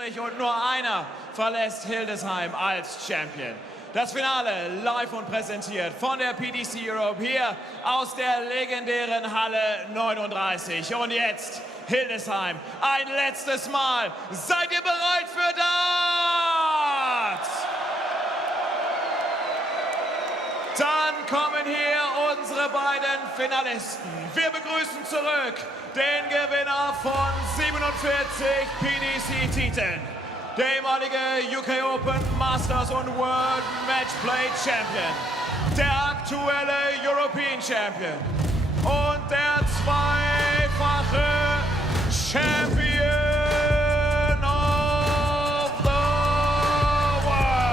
übrig und nur einer verlässt Hildesheim als Champion. Das Finale live und präsentiert von der PDC Europe hier aus der legendären Halle 39. Und jetzt Hildesheim, ein letztes Mal. Seid ihr bereit für das? Dann kommen hier unsere beiden Finalisten. Wir begrüßen zurück den Gewinner von 47 PDC-Titeln. Der ehemalige UK Open, Masters und World Matchplay Champion. Der aktuelle European Champion. Und der zweifache Champion of the world.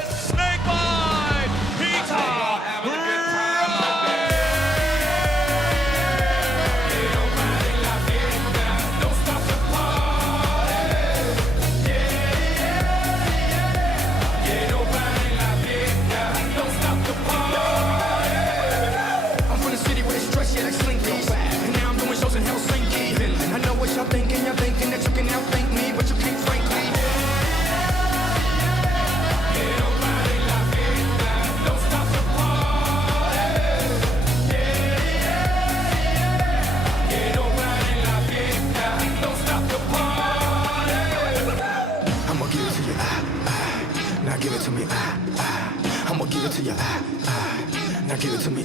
It's Snakebite Peter You're thinking that you can outthink me, but you can't frank me. Get nobody like it, don't stop the party. Get nobody like it, don't stop the party. I'ma give it to you, now give it to me, I'ma give it to you, now give it to me,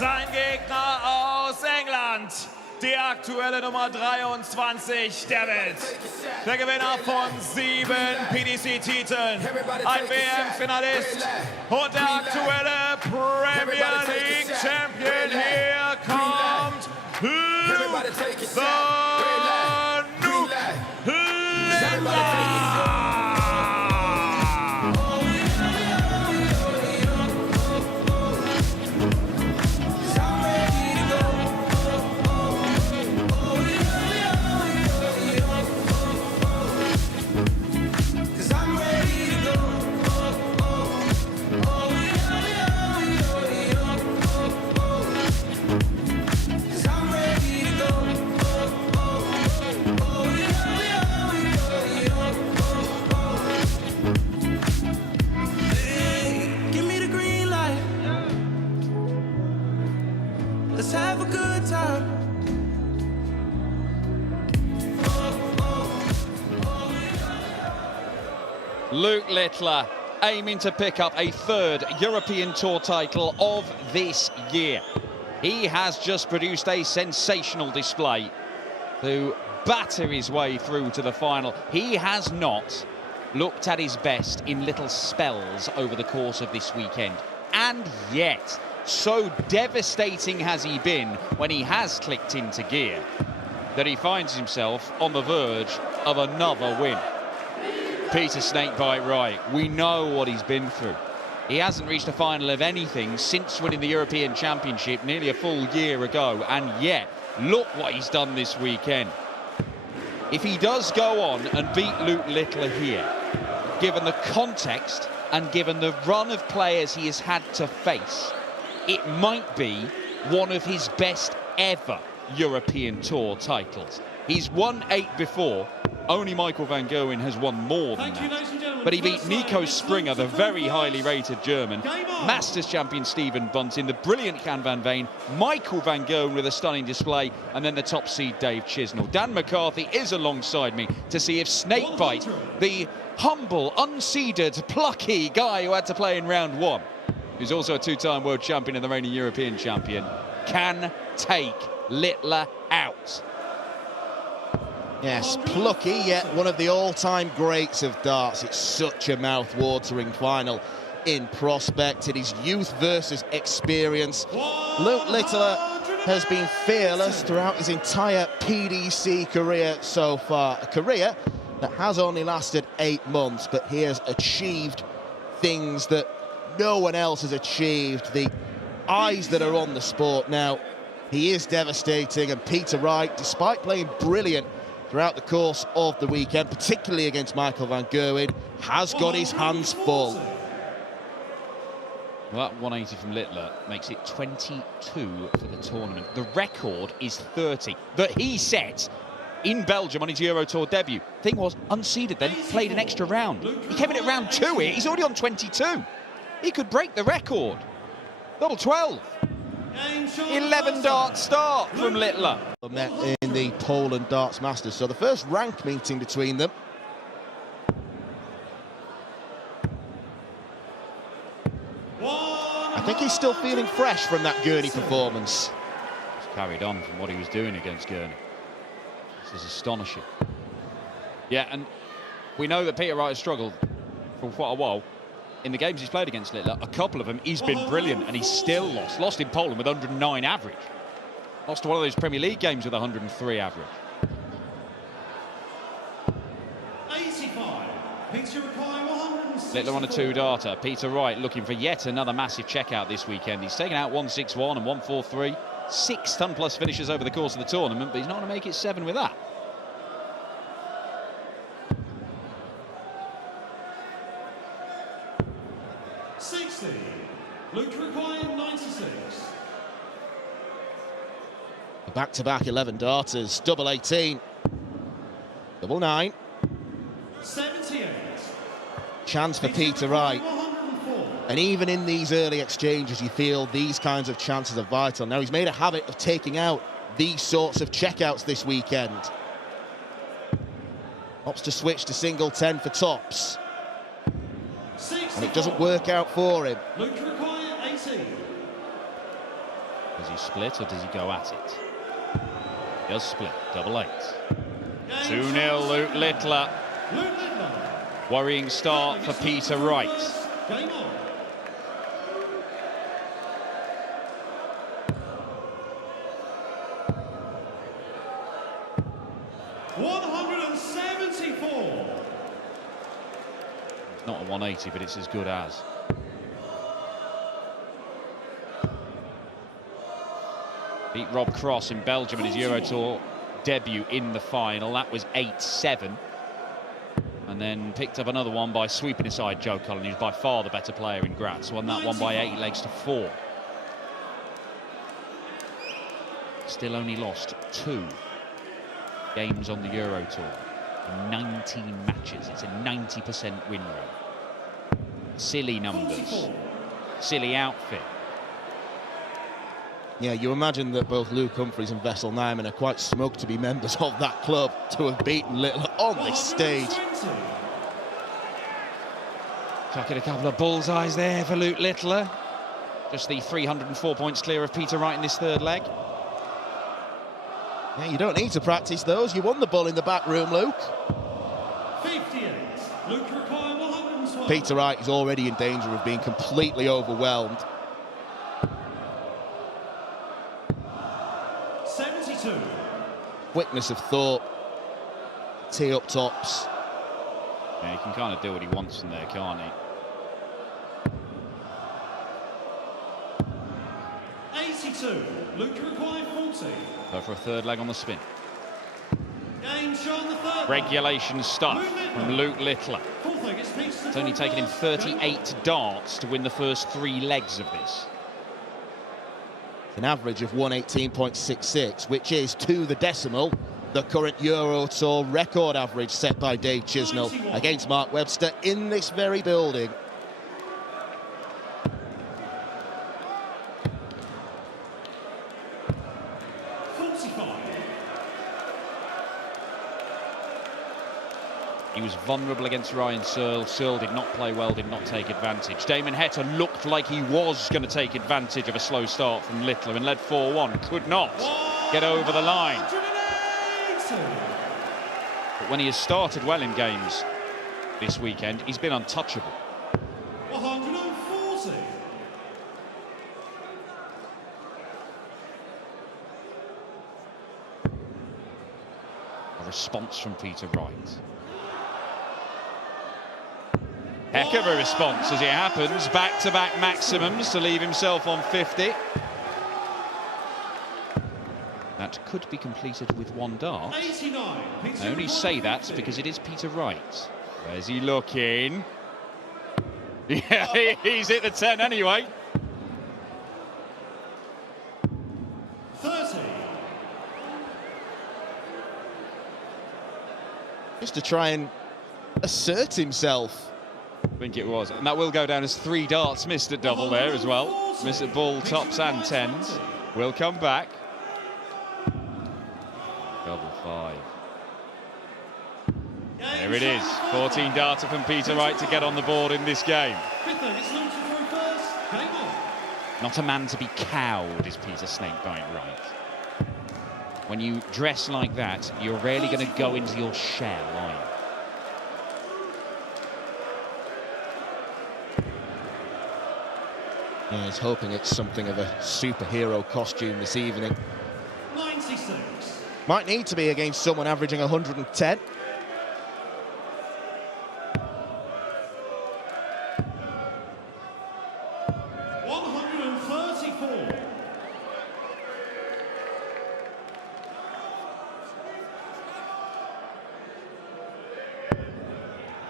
Sein Gegner aus England, die aktuelle Nummer 23 der Welt. Der Gewinner von 7 PDC-Titeln, ein WM-Finalist und der aktuelle Premier League Champion. Hier kommt Luke the Nuke Littler. Let's have a good time. Luke Littler aiming to pick up a third European Tour title of this year. He has just produced a sensational display to batter his way through to the final. He has not looked at his best in little spells over the course of this weekend. And yet, so devastating has he been when he has clicked into gear that he finds himself on the verge of another win. Peter Snakebite Wright, we know what he's been through. He hasn't reached a final of anything since winning the European Championship nearly a full year ago, and yet, look what he's done this weekend. If he does go on and beat Luke Littler here, given the context and given the run of players he has had to face, it might be one of his best ever European Tour titles. He's won 8 before. Only Michael van Gerwen has won more than that. But he beat Nico Springer, the very highly rated German, Masters champion Stephen Bunting, the brilliant Can van Veen, Michael van Gerwen with a stunning display, and then the top seed Dave Chisnell. Dan McCarthy is alongside me to see if Snakebite, the humble, unseeded, plucky guy who had to play in round 1, who's also a 2-time world champion and the reigning European champion, can take Littler out. Yes, plucky, yet one of the all-time greats of darts. It's such a mouth-watering final in prospect. It is youth versus experience. Luke Littler has been fearless throughout his entire PDC career so far. A career that has only lasted 8 months, but he has achieved things that no one else has achieved. The eyes that are on the sport now, he is devastating, and Peter Wright, despite playing brilliant throughout the course of the weekend, particularly against Michael van Gerwen, has got his hands full. Well, that 180 from Littler makes it 22 for the tournament. The record is 30 that he set in Belgium on his Euro Tour debut. Thing was, unseeded then, played an extra round. He came in at round 2 here, he's already on 22. He could break the record. Double 12. 11 dart start from Littler. Met in the Poland Darts Masters, so the first rank meeting between them. I think he's still feeling fresh from that Gurney performance. He's carried on from what he was doing against Gurney. This is astonishing. Yeah, and we know that Peter Wright has struggled for quite a while. In the games he's played against Littler, a couple of them, he's been brilliant, and he's still lost. Lost in Poland with 109 average. Lost to one of those Premier League games with 103 average. 85. Peter requiring 106. Littler on a 2-darter. Peter Wright looking for yet another massive checkout this weekend. He's taken out 161 and 143. 6 ton-plus finishes over the course of the tournament, but he's not going to make it 7 with that. Luke requiring 96. Back-to-back 11 darters, double 18, double 9. 78. Chance for Peter Wright. And even in these early exchanges, you feel these kinds of chances are vital. Now, he's made a habit of taking out these sorts of checkouts this weekend. Opts to switch to single 10 for tops. And it doesn't work out for him. Luke requiring 18. Does he split or does he go at it? He does split, double 8. 2-0 Luke Littler. Worrying start for Peter Wright. Game on. Not a 180, but it's as good as. Beat Rob Cross in Belgium in his Euro Tour debut in the final. That was 8-7. And then picked up another one by sweeping aside Joe Cullen, who's by far the better player in Graz. Won that one by 8 legs to 4. Still only lost 2 games on the Euro Tour in 19 matches. It's a 90% win rate. Silly numbers. Silly outfit. Yeah, you imagine that both Luke Humphries and Vessel Nyman are quite smug to be members of that club, to have beaten Littler on this stage. Chucking a couple of bullseyes there for Luke Littler. Just the 304 points clear of Peter Wright in this third leg. Yeah, you don't need to practice those. You won the ball in the back room, Luke. 58. Luke requiring 112. Peter Wright is already in danger of being completely overwhelmed. 72. Quickness of thought. Tee up tops. Yeah, he can kind of do what he wants from there, can't he? 82. Luke requiring 40. Go for a third leg on the spin. Game shot on the third. Regulation stuff from Luke Littler. It's only taken him 38 darts to win the first 3 legs of this. An average of 118.66, which is, to the decimal, the current Euro Tour record average set by Dave Chisnell against Mark Webster in this very building. He was vulnerable against Ryan Searle. Searle did not play well, did not take advantage. Damon Heta looked like he was going to take advantage of a slow start from Littler and led 4-1. Could not get over the line. But when he has started well in games this weekend, he's been untouchable. 140. A response from Peter Wright. Heck of a response as it happens. Back-to-back maximums to leave himself on 50. That that could be completed with one dart. 89. I only say that because it is Peter Wright. Where's he looking? Yeah, he's hit the 10 anyway. 30. Just to try and assert himself. I think it was. And that will go down as 3 darts missed at double there as well. Missed at ball, tops and 10s. Will come back. Double 5. There it is. 14 darter from Peter Wright to get on the board in this game. Not a man to be cowed is Peter Snakebite Wright. When you dress like that, you're rarely going to go into your shell, are you? Yeah, he's hoping it's something of a superhero costume this evening. 96. Might need to be against someone averaging 110.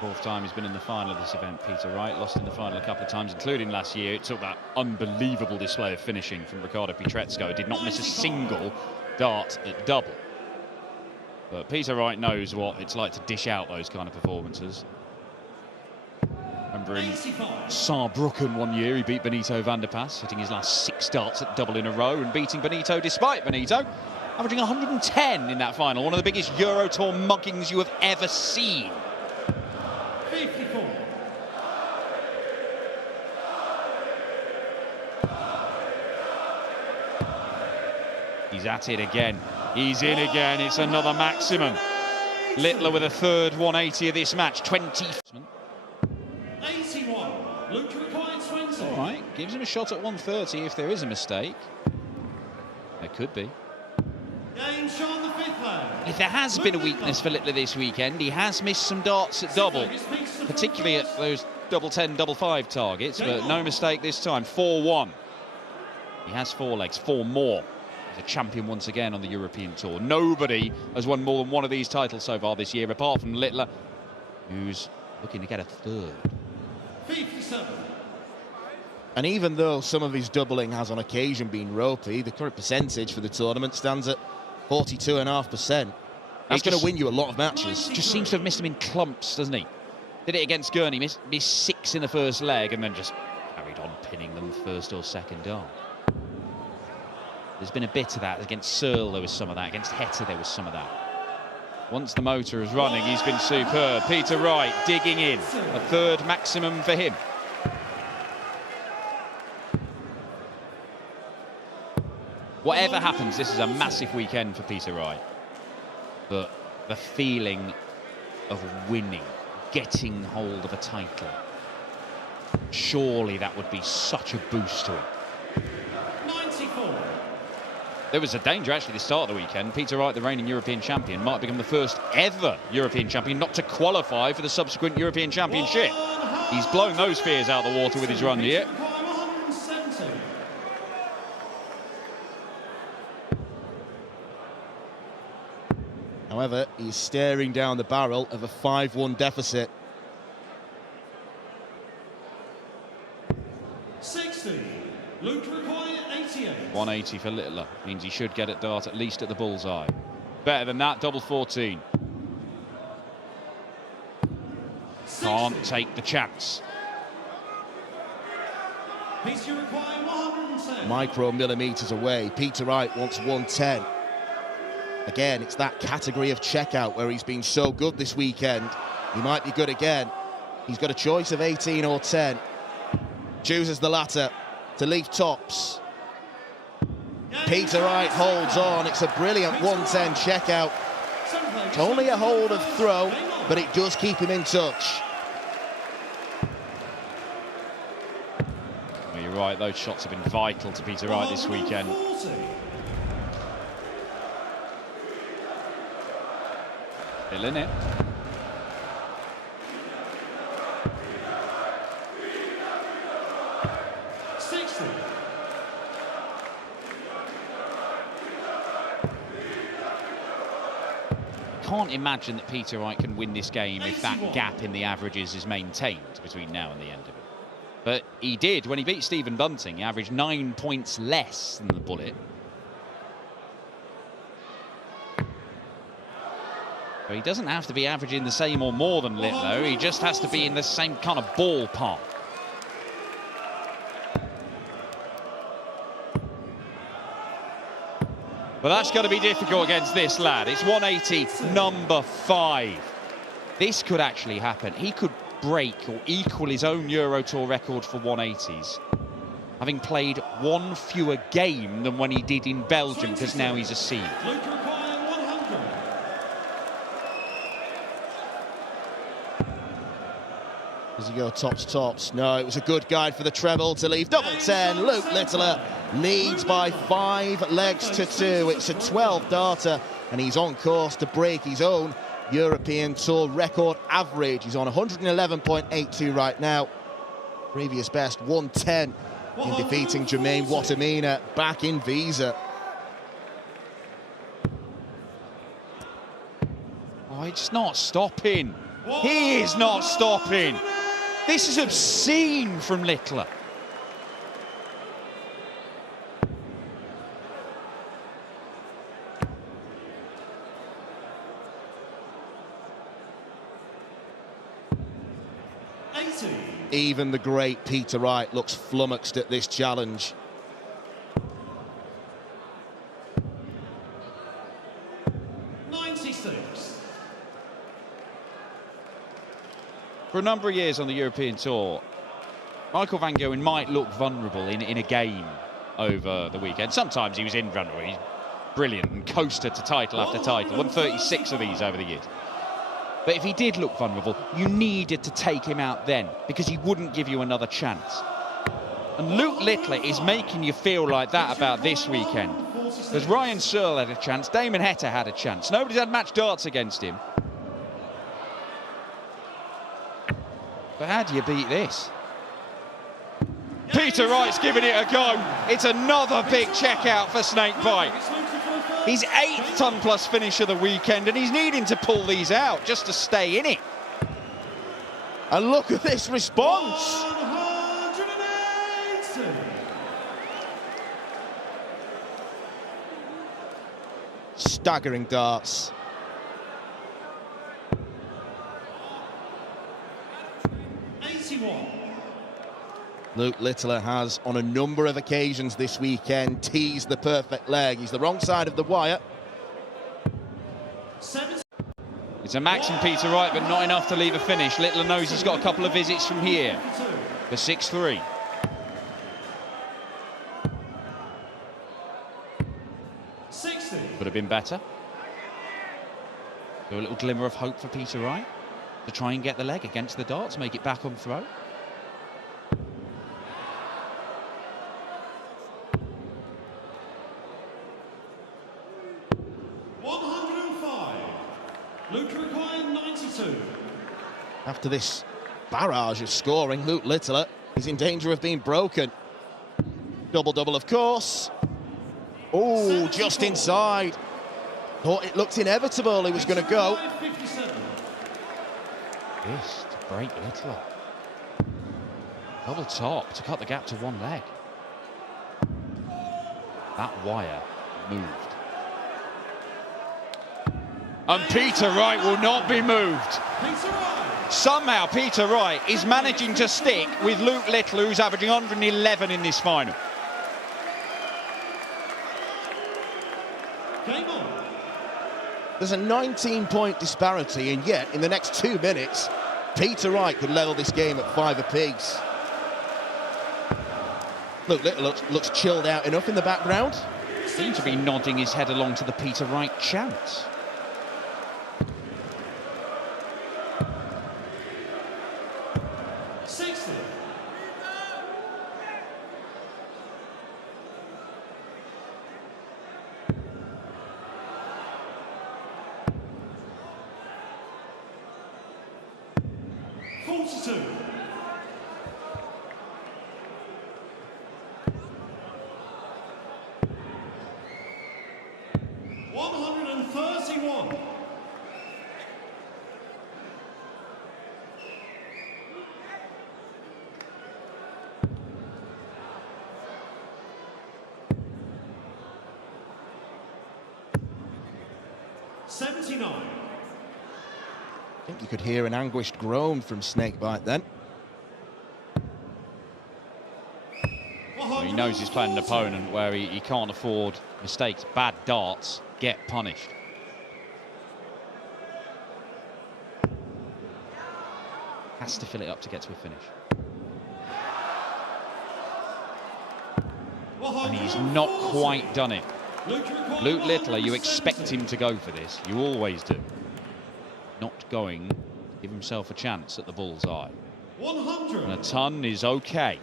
Fourth time he's been in the final of this event, Peter Wright. Lost in the final a couple of times, including last year. It took that unbelievable display of finishing from Riccardo Pietrezco. Did not miss a single dart at double. But Peter Wright knows what it's like to dish out those kind of performances. Remember in Saarbrücken one year, he beat Benito van der Pas, hitting his last 6 darts at double in a row and beating Benito despite Benito, averaging 110 in that final. One of the biggest Euro Tour muggings you have ever seen. 54. He's at it again. He's in again. It's another maximum. Littler with a third 180 of this match. 20. 81. Luke required 20. All right, gives him a shot at 130 if there is a mistake. There could be. Game Sean the fifth leg. If there has been a weakness for Littler this weekend, he has missed some darts at double, particularly at those double 10, double 5 targets, but no mistake this time. 4-1. He has 4 legs, 4 more. He's a champion once again on the European Tour. Nobody has won more than one of these titles so far this year, apart from Littler, who's looking to get a third. 57. And even though some of his doubling has on occasion been ropey, the current percentage for the tournament stands at 42.5%. That's going to win you a lot of matches. Just seems to have missed him in clumps, doesn't he? Did it against Gurney, missed 6 in the first leg, and then just carried on pinning them first or second dart. There's been a bit of that. Against Searle, there was some of that. Against Heta, there was some of that. Once the motor is running, he's been superb. Peter Wright digging in. A third maximum for him. Whatever happens, this is a massive weekend for Peter Wright. But the feeling of winning, getting hold of a title, surely that would be such a boost to him. 94. There was a danger actually at the start of the weekend. Peter Wright, the reigning European champion, might become the first ever European champion not to qualify for the subsequent European Championship. He's blown those fears out of the water with his run here. 170. However, he's staring down the barrel of a 5-1 deficit. 60. Luke required 88. 180 for Littler. Means he should get at dart at least at the bullseye. Better than that, double 14. 60. Can't take the chance. Peter required 110. Micromillimeters away. Peter Wright wants 110. Again, it's that category of checkout where he's been so good this weekend. He might be good again. He's got a choice of 18 or 10. Chooses the latter to leave tops. Peter Wright holds on. It's a brilliant 110 checkout. It's only a hold of throw, but it does keep him in touch. Well, you're right, those shots have been vital to Peter Wright this weekend. 40. Still in it. can't imagine that Peter Wright can win this game if that gap in the averages is maintained between now and the end of it. But he did when he beat Stephen Bunting. He averaged 9 points less than the Bullet. But he doesn't have to be averaging the same or more than Littler. He just has to be in the same kind of ballpark. But that's going to be difficult against this lad. It's 180, number 5. This could actually happen. He could break or equal his own Euro Tour record for 180s, having played one fewer game than when he did in Belgium, because now he's a seed. Does he go tops, tops? No, it was a good guide for the treble to leave double 10. Luke Littler leads by 5 legs to 2. It's a 12-darter, and he's on course to break his own European Tour record average. He's on 111.82 right now. Previous best 110 in defeating Jermaine Watamina back in Visa. Oh, it's not stopping. He is not stopping. This is obscene from Littler. Even the great Peter Wright looks flummoxed at this challenge. For a number of years on the European Tour, Michael van Gerwen might look vulnerable in a game over the weekend. Sometimes he was invulnerable. He's brilliant and coasted to title after title. Won 36 of these over the years. But if he did look vulnerable, you needed to take him out then, because he wouldn't give you another chance. And Luke Littler is making you feel like that about this weekend. Because Ryan Searle had a chance, Damon Heta had a chance. Nobody's had match darts against him. But how do you beat this? Peter Wright's giving it a go. It's another big checkout for Snakebite. His 8th ton-plus finish of the weekend, and he's needing to pull these out just to stay in it. And look at this response. 180. Staggering darts. Luke Littler has, on a number of occasions this weekend, teased the perfect leg. He's the wrong side of the wire. It's a max from Peter Wright, but not enough to leave a finish. Littler knows he's got a couple of visits from here. The 6-3. Would have been better. So a little glimmer of hope for Peter Wright to try and get the leg against the darts, make it back on throw. After this barrage of scoring, Luke Littler is in danger of being broken. Double-double, of course. Oh, just inside. Thought it looked inevitable he was going to go. Yes, to break Littler. Double top to cut the gap to one leg. That wire moved. And Peter Wright will not be moved. Somehow Peter Wright is managing to stick with Luke Littler, who's averaging 111 in this final. There's a 19-point disparity, and yet in the next 2 minutes, Peter Wright could level this game at 5 apiece. Luke Littler looks chilled out enough in the background. Seems to be nodding his head along to the Peter Wright chant. 79. I think you could hear an anguished groan from Snakebite then. Well, he knows he's playing an opponent where he can't afford mistakes. Bad darts get punished. Has to fill it up to get to a finish. And he's not quite done it. Luke Littler, you expect him to go for this. You always do. Not going to give himself a chance at the bullseye. 100. And a ton is okay.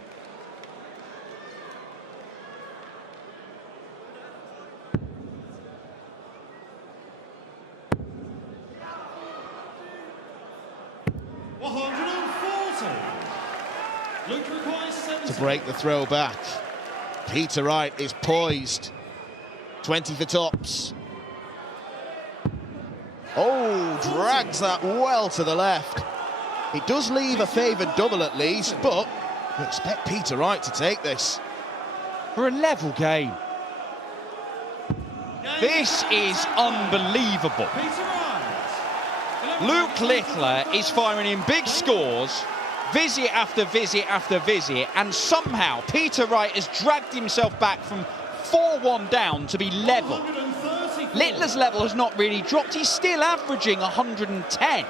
To break the throw back. Peter Wright is poised. 20 for tops. Oh, drags that well to the left. It does leave a favoured double at least, but we expect Peter Wright to take this. For a level game. This is unbelievable. Luke Littler is firing in big scores, visit after visit after visit, and somehow Peter Wright has dragged himself back from 4-1 down to be level. Littler's level has not really dropped. He's still averaging 110.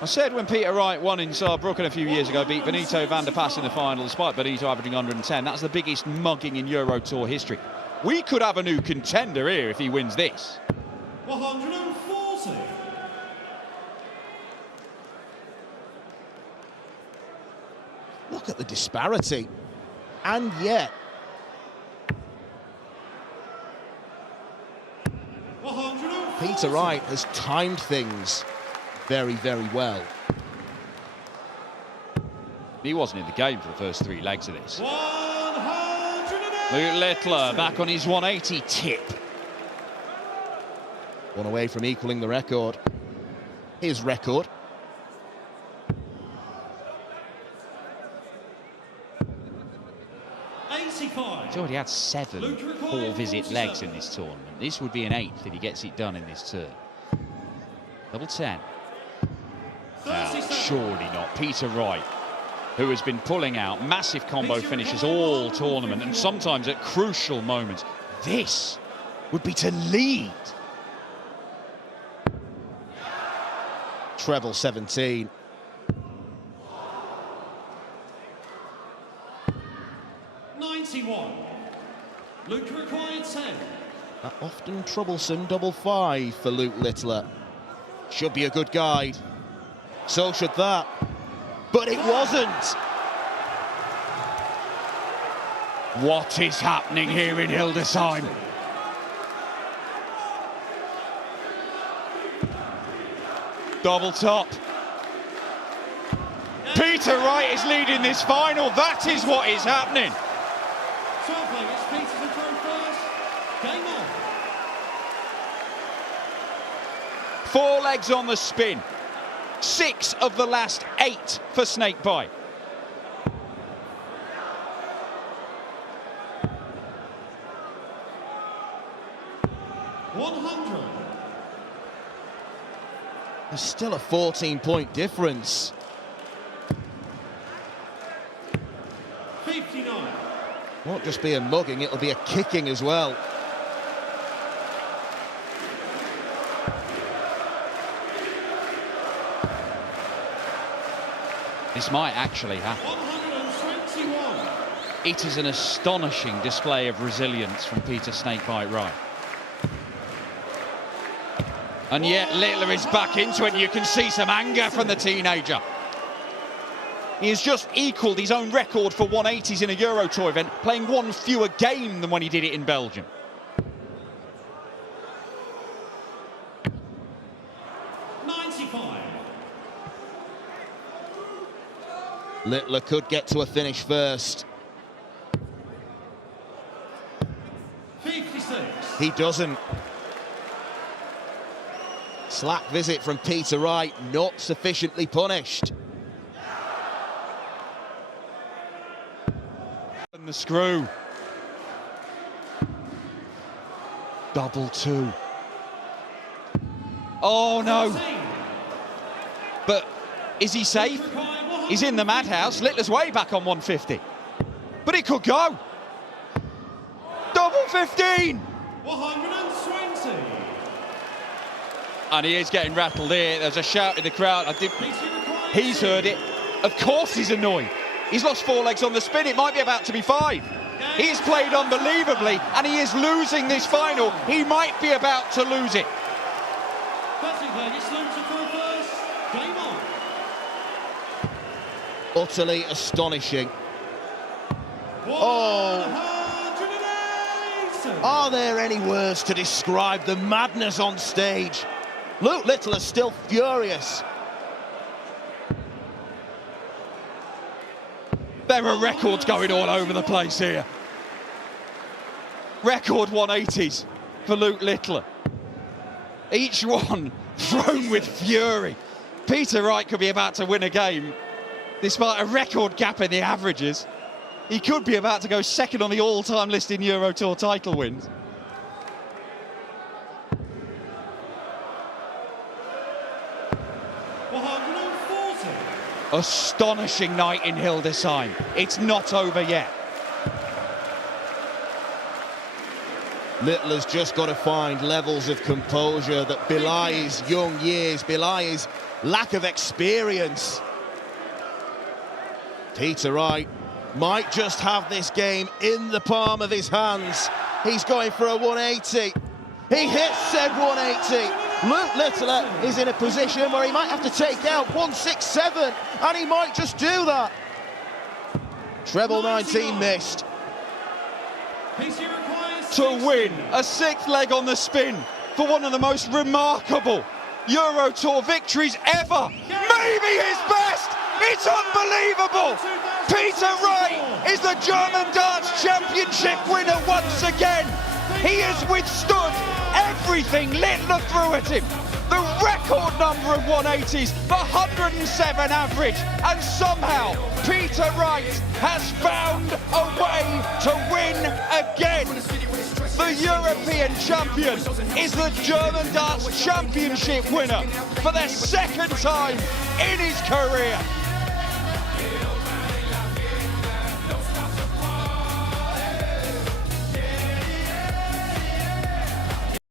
I said when Peter Wright won in Saarbrücken a few years ago, beat Benito van der Pas in the final, despite Benito averaging 110. That's the biggest mugging in Euro Tour history. We could have a new contender here if he wins this. 140. Look at the disparity. And yet... Peter Wright has timed things very, very well. He wasn't in the game for the first 3 legs of this. Luke Littler back on his 180 tip. One away from equaling the record. His record. He's already had 7 4-visit legs in this tournament. This would be an 8th if he gets it done in this turn. Double 10. Now, surely not. Peter Wright, who has been pulling out massive combo finishes all tournament and sometimes at crucial moments. This would be to lead. Treble 17. Luke required 10. That often troublesome double 5 for Luke Littler. Should be a good guide. So should that. But it wasn't. What is happening here in Hildesheim? Double top. Peter Wright is leading this final. That is what is happening. 12 leggers, Peter to throw first. Game on. 4 legs on the spin. 6 of the last 8 for Snakebite. There's still a 14-point difference. 59. Won't just be a mugging, it'll be a kicking as well. This might actually happen. 121. It is an astonishing display of resilience from Peter Snakebite Wright. And yet Littler is back into it. You can see some anger from the teenager. He has just equalled his own record for 180s in a Euro Tour event, playing 1 fewer game than when he did it in Belgium. Littler could get to a finish first. 56. He doesn't. Slack visit from Peter Wright, not sufficiently punished. the screw. Double two. Oh no. But is he safe? He's in the madhouse. Littler's way back on 150. But it could go. Double 15. 120. And he is getting rattled here. There's a shout in the crowd. He's heard it. Of course he's annoyed. He's lost 4 legs on the spin. It might be about to be 5. He's played unbelievably, and he is losing this final. He might be about to lose it. Utterly astonishing. Oh! Are there any words to describe the madness on stage? Luke Littler is still furious. There are records going all over the place here. Record 180s for Luke Littler. Each one thrown with fury. Peter Wright could be about to win a game. Despite a record gap in the averages, he could be about to go second on the all-time list in Euro Tour title wins. Astonishing night in Hildesheim. It's not over yet. Littler's just got to find levels of composure that belie his young years, belie his lack of experience. Peter Wright might just have this game in the palm of his hands. He's going for a 180. He hits said 180. Luke Littler is in a position where he might have to take out 167, and he might just do that. Treble 19 missed. To win a 6th leg on the spin for one of the most remarkable Euro Tour victories ever. Maybe his best. It's unbelievable. Peter Wright is the German Darts Championship winner once again. He has withstood everything Littler threw at him. The record number of 180s, the 107 average, and somehow Peter Wright has found a way to win again. The European champion is the German Darts Championship winner for the 2nd time in his career.